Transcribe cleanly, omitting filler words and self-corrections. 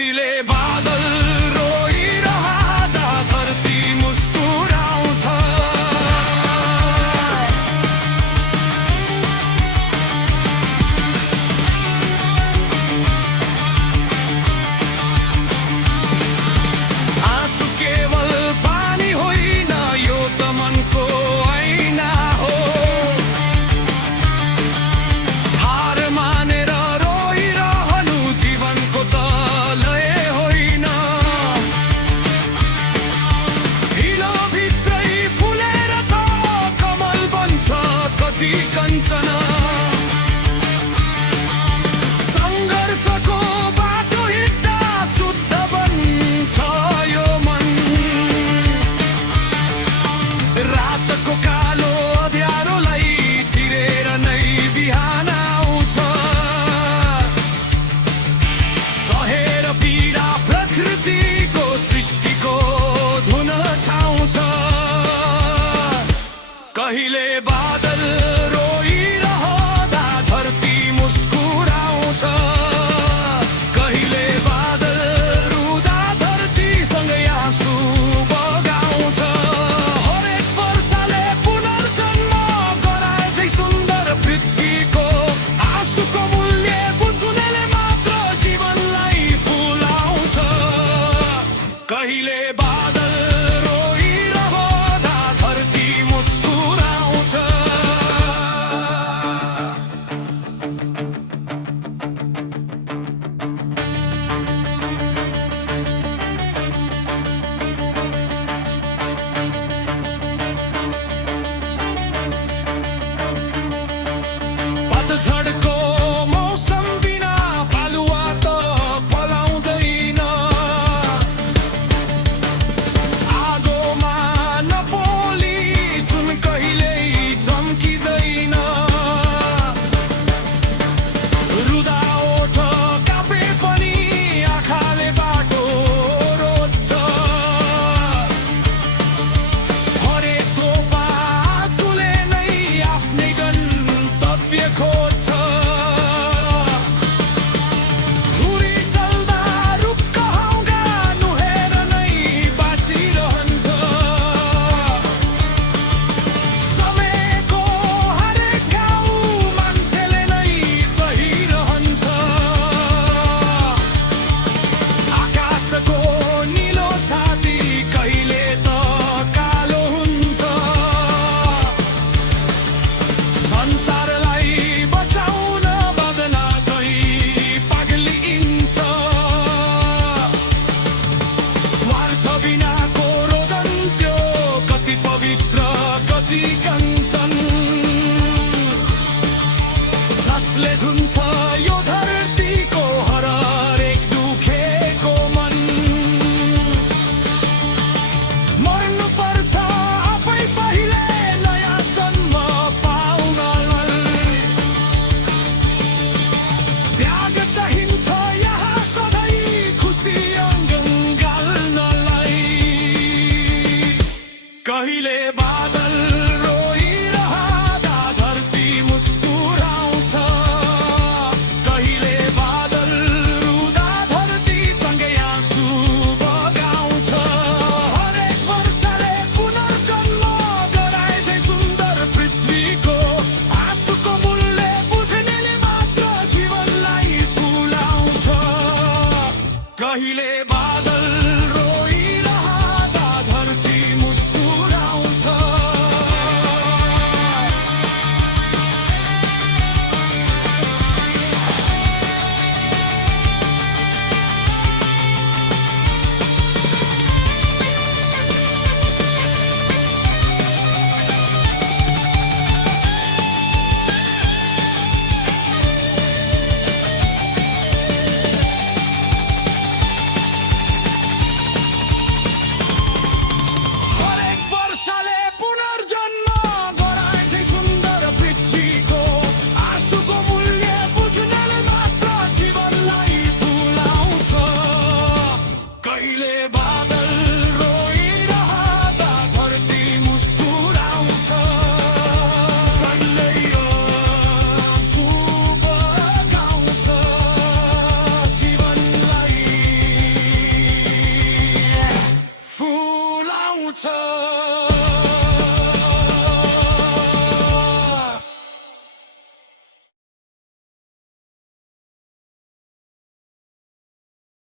कहिले बादल रोइरहँदा धरती मुस्कुराउँछ। आँसु केवल पानी होइन, यो त मनको ऐना हो। हार मानेर रोइरहनु जीवनको त लय होइन। हिलोभित्रै फुलेर त कमल बन्छ कति कञ्चन। सङ्घर्षको बाटो हिँड्दा शुद्ध बन्छ यो मन। रातको कालो अँध्यारोलाई चिरेर नै बिहान आउँछ। सहेर पीडा प्रकृतिको सृष्टिको धुन छाउँछ। कहिले बादल रोइरहँदा धरती मुस्कुराउँछ। कहिले बादल रुँदा धरतीसँगै आँसु बगाउँछ। हरेक वर्षले पुनर्जन्म गराए झै सुन्दर पृथ्वीको। आँसुको मूल्य बुझ्नेले मात्र जीवनलाई फुलाउँछ। कहिले बादल रोइरहँदा धरती मुस्कुराउँछ। पतझडको मौसम बिना बालुवा त पलाउँदैन। आगोमा नपोली सुन कहिल्यै चम्किँदैन। रुदा ओठ कापे पनि आँखाले बाटो रोज्छ। हरेक थोपा आँसुले नै आफ्नै गन्तव्य खोज्छ। धुरी चल्दा रुख हाँगा नुहेर नै बाँचिरहन्छ। समयको हरेक घाउ मान्छेले नै सहिरहन्छ। आकाशको निलो छाती कहिले त कालो हुन्छ। संसारलाई बचाउन बदला कहीँ पागलिन्छ। स्वार्थ बिनाको रोदन त्यो कति पवित्र कति कञ्चन। जसले धुन्छ यो धरतीको हरेक दुखेको मन। मर्नुपर्छ आफै पहिले नयाँ जन्म पाउनलाई। त्याग चाहिन्छ यहाँ सधैँ खुसी अङ्गन गाल्नलाई। कहिले बादल रोइरहँदा धरती मुस्कुराउँछ। कहिले बादल रुँदा धरतीसँगै आँसु बगाउँछ। हरेक वर्षले पुनर्जन्म गराए झै सुन्दर पृथ्वीको। आँसुको मूल्य बुझ्नेले मात्र जीवनलाई फुलाउँछ। कहिले बादल रोइरहँदा धरती मुस्कुराउँछ। आउँछ